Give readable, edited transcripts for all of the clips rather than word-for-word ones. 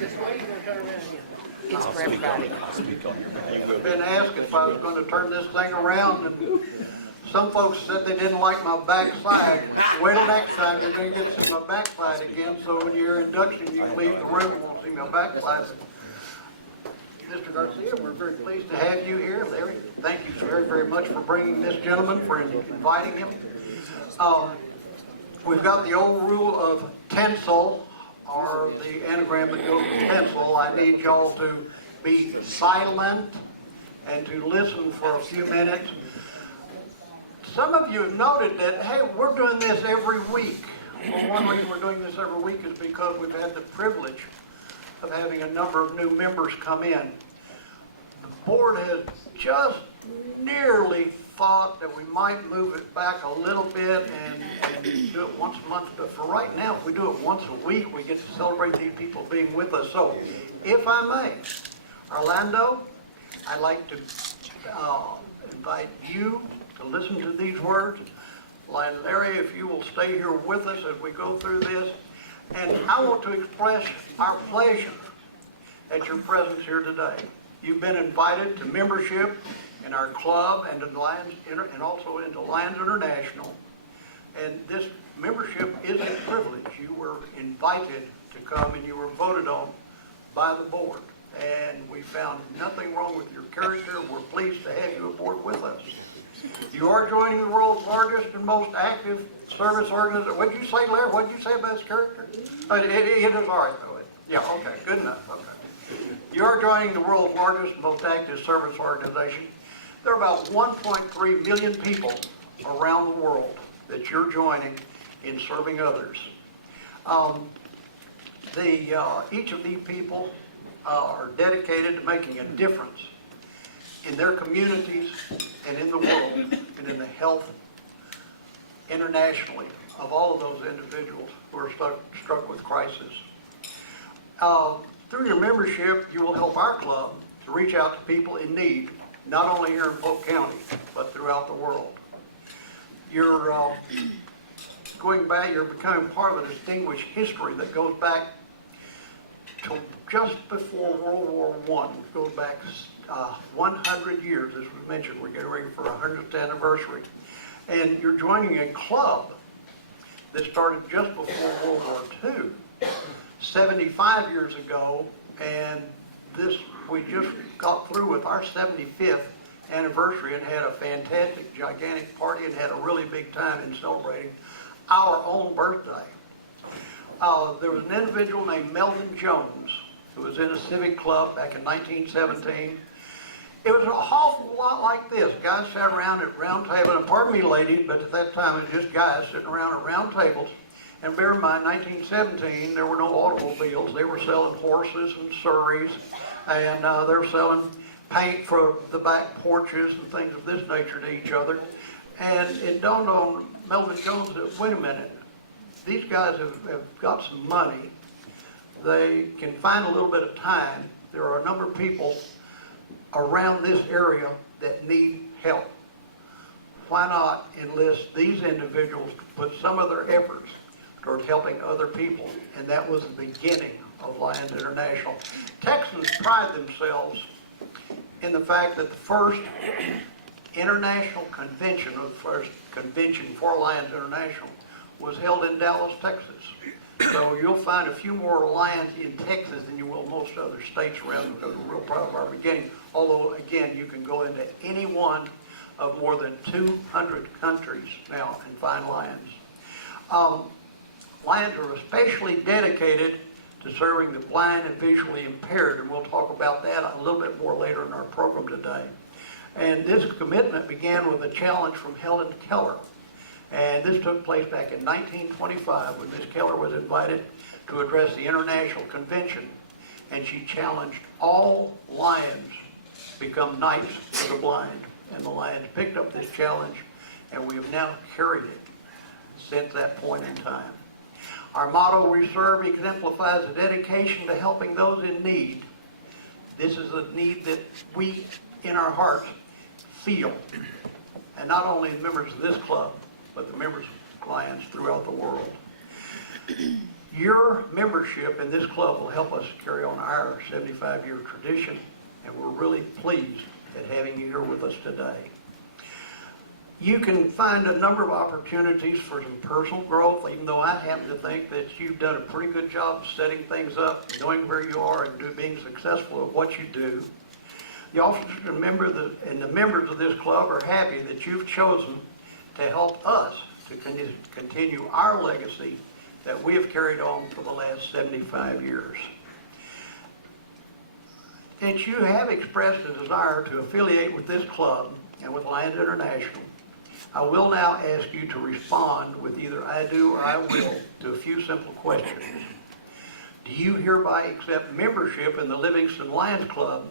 It's for everybody. I've been asked if I was going to turn this thing around, and some folks said they didn't like my backside. Wait till next time, you're going to get to see my backside again, so when you're induction, you can leave the room and won't see my backside. Mr. Garcia, we're very pleased to have you here. Larry, thank you very, very much for bringing this gentleman, for inviting him. We've got the old rule of tinsel, or the anagram that goes with tinsel. I need y'all to be silent and to listen for a few minutes. Some of you have noted that, hey, we're doing this every week. Well, one reason we're doing this every week is because we've had the privilege of having a number of new members come in. The board has just nearly thought that we might move it back a little bit and do it once a month. But for right now, if we do it once a week, we get to celebrate these people being with us. So, if I may, Orlando, I'd like to invite you to listen to these words. Larry, if you will stay here with us as we go through this. And I want to express our pleasure at your presence here today. You've been invited to membership in our club and also into Lions International. And this membership is a privilege. You were invited to come and you were voted on by the board. And we found nothing wrong with your character. We're pleased to have you aboard with us. You are joining the world's largest and most active service organization. What did you say, Larry? What did you say about his character? It is all right, though. Yeah, okay, good enough. Okay. You are joining the world's largest and most active service organization. There are about 1.3 million people around the world that you're joining in serving others. Each of these people are dedicated to making a difference in their communities and in the world and in the health internationally of all of those individuals who are struck with crisis. Through your membership, you will help our club to reach out to people in need, not only here in Polk County, but throughout the world. You're you're becoming part of a distinguished history that goes back to just before World War I. It goes back 100 years, as we mentioned. We're getting ready for our 100th anniversary. And you're joining a club that started just before World War II, 75 years ago, and we just got through with our 75th anniversary and had a fantastic, gigantic party and had a really big time in celebrating our own birthday. There was an individual named Melvin Jones who was in a civic club back in 1917. It was an awful lot like this. Guys sat around at round tables, and pardon me, ladies, but at that time it was just guys sitting around at round tables. And bear in mind, 1917, there were no automobiles. They were selling horses and surreys, and they were selling paint for the back porches and things of this nature to each other. And it dawned on Melvin Jones that, wait a minute, these guys have got some money. They can find a little bit of time. There are a number of people around this area that need help. Why not enlist these individuals to put some of their efforts towards helping other people? And that was the beginning of Lions International. Texans pride themselves in the fact that the first international convention, or the first convention for Lions International, was held in Dallas, Texas. So you'll find a few more Lions in Texas than you will most other states around, because we're real proud of our beginning. Although, again, you can go into any one of more than 200 countries now and find Lions. Lions are especially dedicated to serving the blind and visually impaired, and we'll talk about that a little bit more later in our program today. And this commitment began with a challenge from Helen Keller. And this took place back in 1925 when Ms. Keller was invited to address the International Convention. And she challenged all Lions to become knights for the blind. And the Lions picked up this challenge, and we have now carried it since that point in time. Our motto, "We Serve," exemplifies a dedication to helping those in need. This is a need that we, in our hearts, feel. And not only the members of this club, but the members of Lions throughout the world. Your membership in this club will help us carry on our 75-year tradition, and we're really pleased at having you here with us today. You can find a number of opportunities for some personal growth, even though I happen to think that you've done a pretty good job setting things up, knowing where you are, and being successful at what you do. The officers and the members of this club are happy that you've chosen to help us to continue our legacy that we have carried on for the last 75 years. Since you have expressed a desire to affiliate with this club and with Lions International, I will now ask you to respond with either I do or I will to a few simple questions. Do you hereby accept membership in the Livingston Lions Club,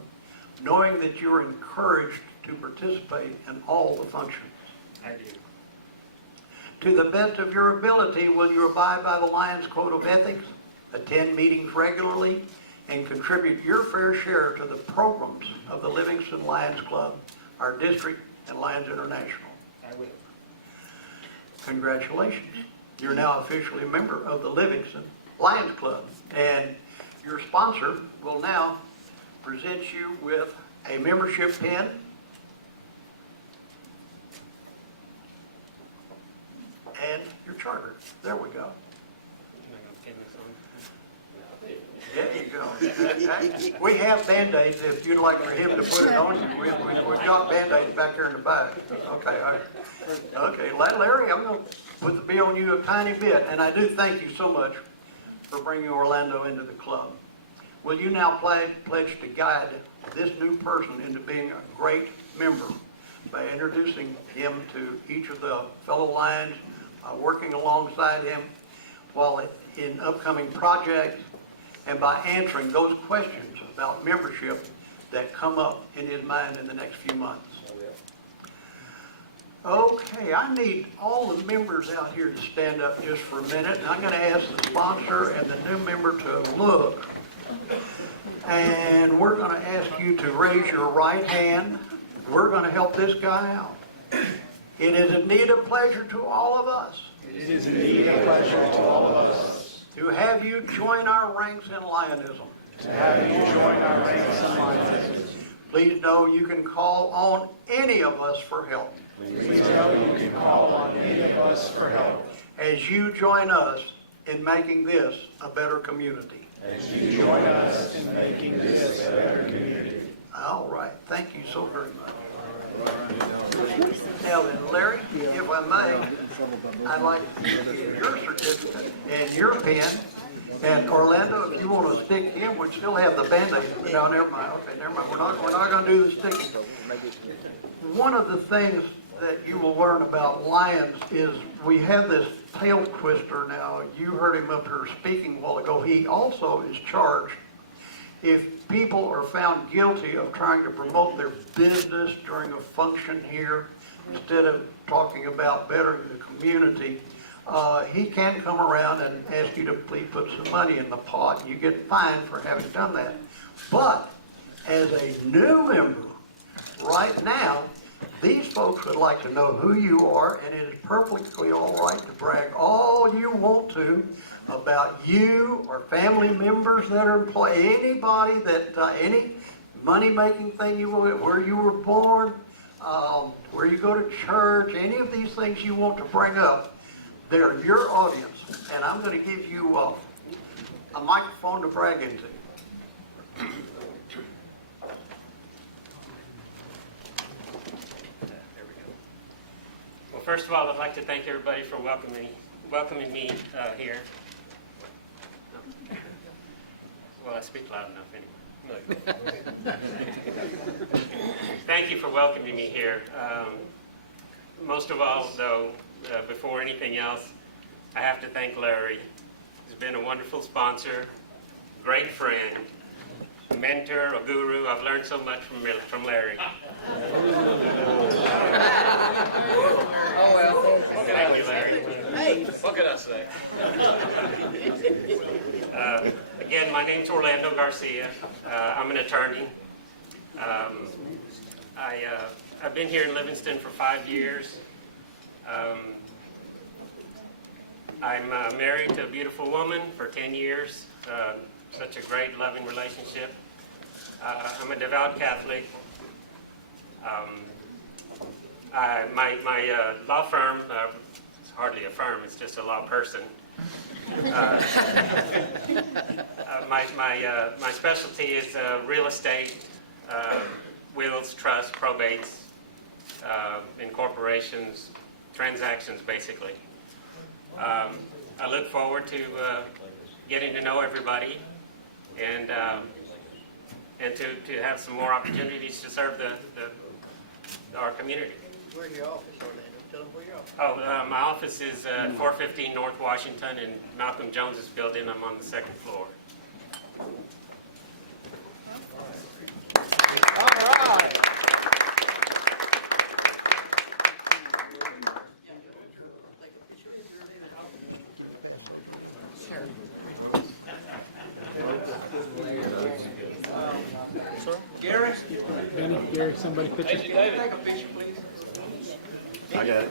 knowing that you are encouraged to participate in all the functions? I do. To the best of your ability, will you abide by the Lions Code of Ethics, attend meetings regularly, and contribute your fair share to the programs of the Livingston Lions Club, our district, and Lions International? I will. Congratulations. You're now officially a member of the Livingston Lions Club, and your sponsor will now present you with a membership pin and your charter. There we go. There you go. We have Band-Aids if you'd like for him to put it on you. We've got Band-Aids back here in the back. Okay, all right. Okay, Larry, I'm going to put the bill on you a tiny bit, and I do thank you so much for bringing Orlando into the club. Will you now pledge to guide this new person into being a great member by introducing him to each of the fellow Lions, working alongside him while in upcoming projects, and by answering those questions about membership that come up in his mind in the next few months? Okay, I need all the members out here to stand up just for a minute, and I'm going to ask the sponsor and the new member to look. And we're going to ask you to raise your right hand. We're going to help this guy out. It is indeed a pleasure to all of us. It is indeed a pleasure to all of us to have you join our ranks in Lionism. to have you join our ranks in Lionism. Please know you can call on any of us for help Please know you can call on any of us for help as you join us in making this a better community. as you join us in making this a better community. All right. Thank you so very much. Now then, Larry, if I may, I'd like to give you your certificate and your pen. And Orlando, if you want to stick him, we still have the Band-Aid. No, never mind. Okay, never mind. We're not going to do the sticking. One of the things that you will learn about lions is we have this tail twister now. You heard him up here speaking a while ago. He also is charged if people are found guilty of trying to promote their business during a function here, instead of talking about bettering the community, he can come around and ask you to please put some money in the pot. You get fined for having done that. But as a new member, right now, these folks would like to know who you are, and it is perfectly all right to brag all you want to about you or family members that are employed, anybody that, any money-making thing you will, where you were born, where you go to church, any of these things you want to bring up. They're your audience, and I'm going to give you a microphone to brag into. Well, first of all, I'd like to thank everybody for welcoming me here. Well, I speak loud enough anyway. Thank you for welcoming me here. Most of all, though, before anything else, I have to thank Larry. He's been a wonderful sponsor, great friend, mentor, a guru. I've learned so much from Larry. Oh, well. Thank you, Larry. Hey. What could I say? Again, my name's Orlando Garcia. I'm an attorney. I've been here in Livingston for 5 years. I'm married to a beautiful woman for 10 years. Such a great, loving relationship. I'm a devout Catholic. My law firm, it's hardly a firm, it's just a law person. My specialty is real estate, wills, trusts, probates, incorporations, transactions, basically. I look forward to getting to know everybody and to have some more opportunities to serve our community. Where's your office, Orlando? Tell them where your office Oh, my office is 415 North Washington in Malcolm Jones's building. I'm on the second floor. All right. Gary? Benny, Gary, somebody picture. Take a picture, please. I got it.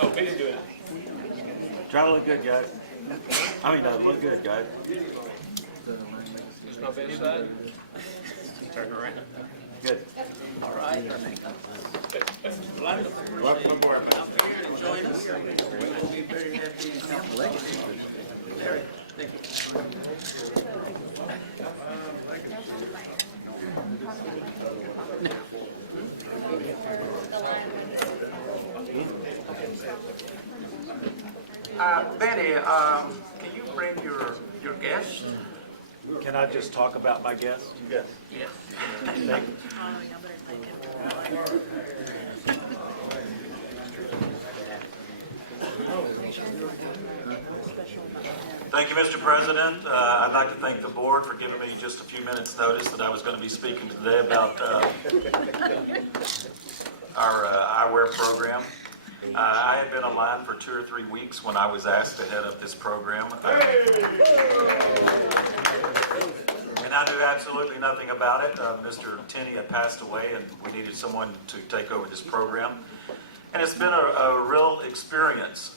Oh, Benny's doing it. Try to look good, guys. Look good, guys. Just not Benny's side? Turn around. Good. All right. Orlando. Welcome aboard. Come here and join us. We'll be very happy to help. Larry, thank you. Benny, can you bring your guest? Can I just talk about my guest? Yes. Yes. Thank you. Thank you, Mr. President. I'd like to thank the board for giving me just a few minutes' notice that I was going to be speaking today about our eyewear program. I had been aligned for 2 or 3 weeks when I was asked to head up this program. And I knew absolutely nothing about it. Mr. Tenney had passed away and we needed someone to take over this program. And it's been a real experience.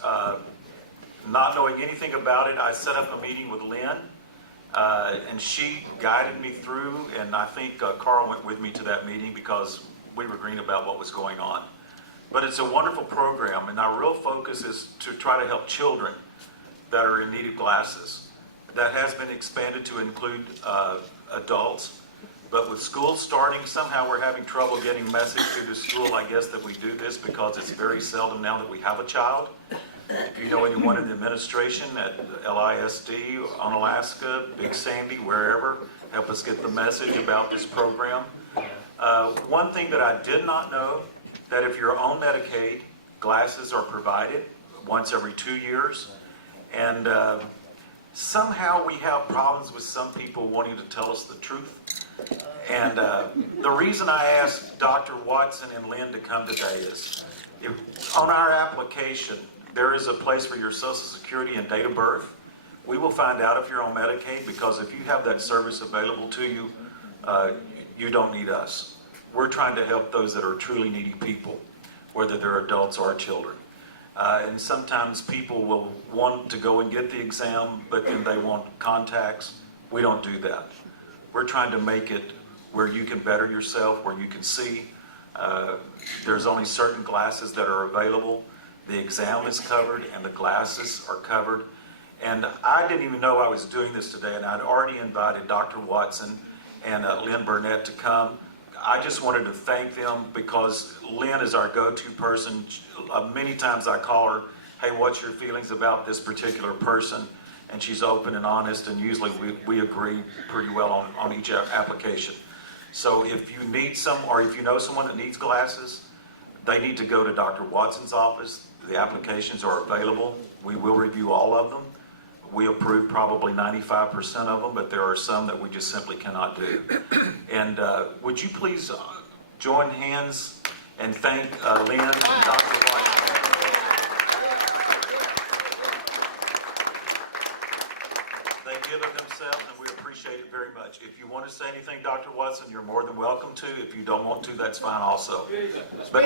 Not knowing anything about it, I set up a meeting with Lynn, and she guided me through, and I think Carl went with me to that meeting because we were green about what was going on. But it's a wonderful program, and our real focus is to try to help children that are in need of glasses. That has been expanded to include adults, but with school starting, somehow we're having trouble getting message through the school, I guess, that we do this because it's very seldom now that we have a child. If you know anyone in the administration at LISD, Unalaska, Big Sandy, wherever, help us get the message about this program. One thing that I did not know, that if you're on Medicaid, glasses are provided once every 2 years. And somehow we have problems with some people wanting to tell us the truth. And the reason I asked Dr. Watson and Lynn to come today is, on our application, there is a place for your Social Security and date of birth. We will find out if you're on Medicaid, because if you have that service available to you, you don't need us. We're trying to help those that are truly needy people, whether they're adults or children. And sometimes people will want to go and get the exam, but then they want contacts. We don't do that. We're trying to make it where you can better yourself, where you can see. There's only certain glasses that are available. The exam is covered and the glasses are covered. And I didn't even know I was doing this today, and I'd already invited Dr. Watson and Lynn Burnet to come. I just wanted to thank them because Lynn is our go-to person. Many times I call her, hey, what's your feelings about this particular person? And she's open and honest, and usually we agree pretty well on each application. So if you need or if you know someone that needs glasses, they need to go to Dr. Watson's office. The applications are available. We will review all of them. We approve probably 95% of them, but there are some that we just simply cannot do. And would you please join hands and thank Lynn and Dr. Watson. They give a themselves, and we appreciate it very much. If you want to say anything, Dr. Watson, you're more than welcome to. If you don't want to, that's fine also. But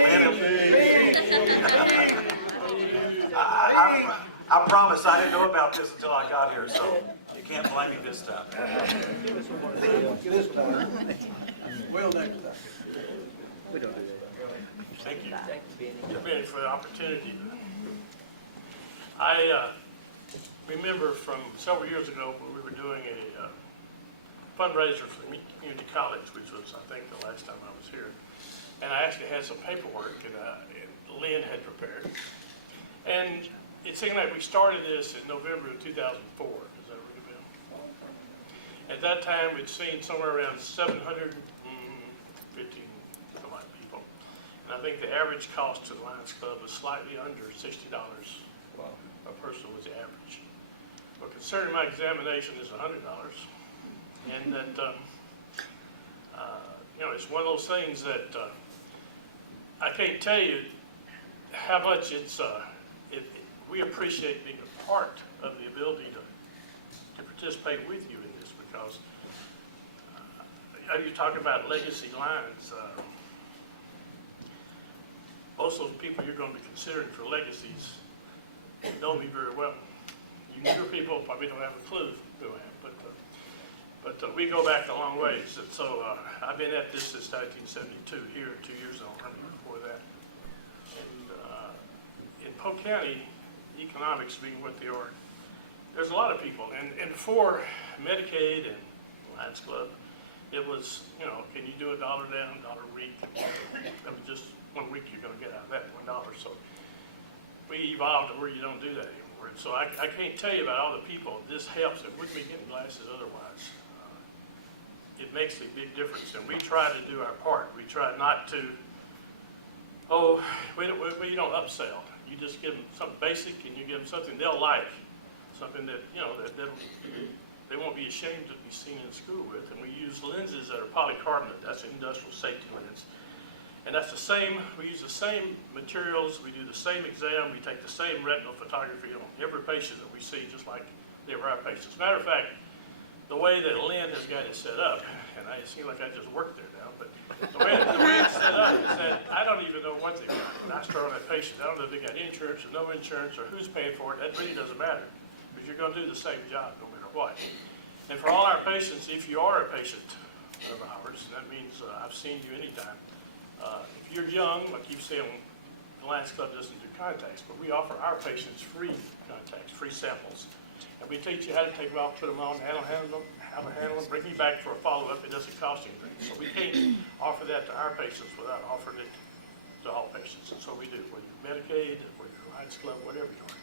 I promise I didn't know about this until I got here, so you can't blame me this time. This time. Well, next time. Thank you, Benny, for the opportunity. I remember from several years ago when we were doing a fundraiser for community college, which was, I think, the last time I was here. And I actually had some paperwork and Lynn had prepared. And it seemed like we started this in November of 2004. Does that ring a bell? At that time, we'd seen somewhere around 715 some odd people. And I think the average cost to the Lions Club was slightly under $60 a person was the average. But considering my examination is $100, and that, it's one of those things that I can't tell you how much we appreciate being a part of the ability to participate with you in this, because you're talking about legacy lines. Most of those people you're going to be considering for legacies know me very well. You newer people probably don't have a clue who I am, but we go back a long ways. And so I've been at this since 1972 here, 2 years in the Army before that. And in Polk County, economics being what they are, there's a lot of people. And before Medicaid and Lions Club, it was, can you do $1 down, $1 a week? I mean, just 1 week you're going to get out of that $1. So we evolved to where you don't do that anymore. And so I can't tell you about all the people this helps. It wouldn't be getting glasses otherwise. It makes a big difference, and we try to do our part. We try not to, we don't upsell. You just give them something basic, and you give them something they'll like, something that, that they won't be ashamed to be seen in school with. And we use lenses that are polycarbonate. That's an industrial safety lens. And that's the same, we use the same materials, we do the same exam, we take the same retinal photography on every patient that we see, just like they were our patients. Matter of fact, the way that Lynn has got it set up, and it seems like I just work there now, but the way it's set up is that I don't even know what they got when I start on that patient. I don't know if they got insurance or no insurance or who's paying for it. That really doesn't matter, because you're going to do the same job no matter what. And for all our patients, if you are a patient of ours, that means I've seen you anytime. If you're young, like you say, the Lions Club doesn't do contacts, but we offer our patients free contacts, free samples. And we teach you how to take them off, put them on, how to handle them, bring you back for a follow-up. It doesn't cost anything. So we can't offer that to our patients without offering it to all patients. And so we do, whether you're Medicaid, whether you're Lions Club, whatever you are.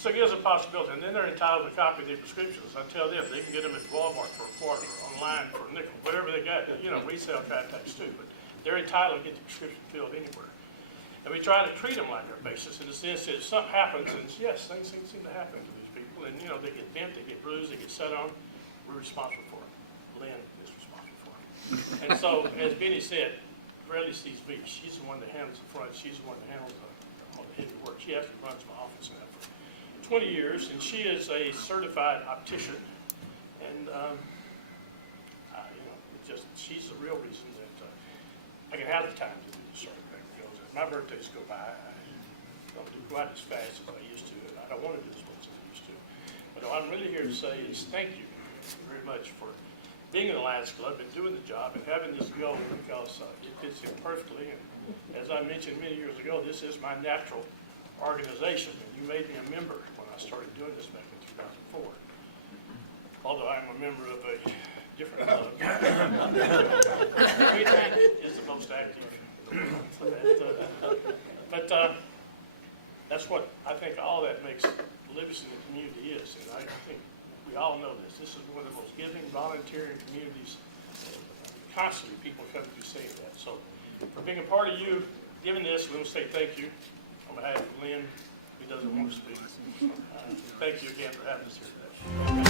So it gives a possibility. And then they're entitled to a copy of their prescriptions. I tell them they can get them at Walmart for $1 or online for a nickel, whatever they got. We sell contacts too, but they're entitled to get the prescription filled anywhere. And we try to treat them like our patients in the sense that if something happens, and yes, things seem to happen to these people, and they get bent, they get bruised, they get set on, we're responsible for it. Lynn is responsible for it. And so, as Benny said, rarely sees me. She's the one that handles the front. She's the one that handles all the heavy work. She actually runs my office now for 20 years, and she is a certified optician. And she's the real reason that I can have the time to do the surgery. Because as my birthdays go by, I don't do quite as fast as I used to, and I don't want to do as much as I used to. But what I'm really here to say is thank you very much for being in the Lions Club and doing the job and having this goal, because it fits in perfectly. And as I mentioned many years ago, this is my natural organization, and you made me a member when I started doing this back in 2004. Although I'm a member of a different club. Greenland is the most active in the world. But that's what I think all that makes Livingston the community is. And I think we all know this. This is one of the most giving, volunteering communities. Constantly people come to be saying that. So for being a part of you, giving this, we'll say thank you on behalf of Lynn, who doesn't want to speak. Thank you again for having us here today.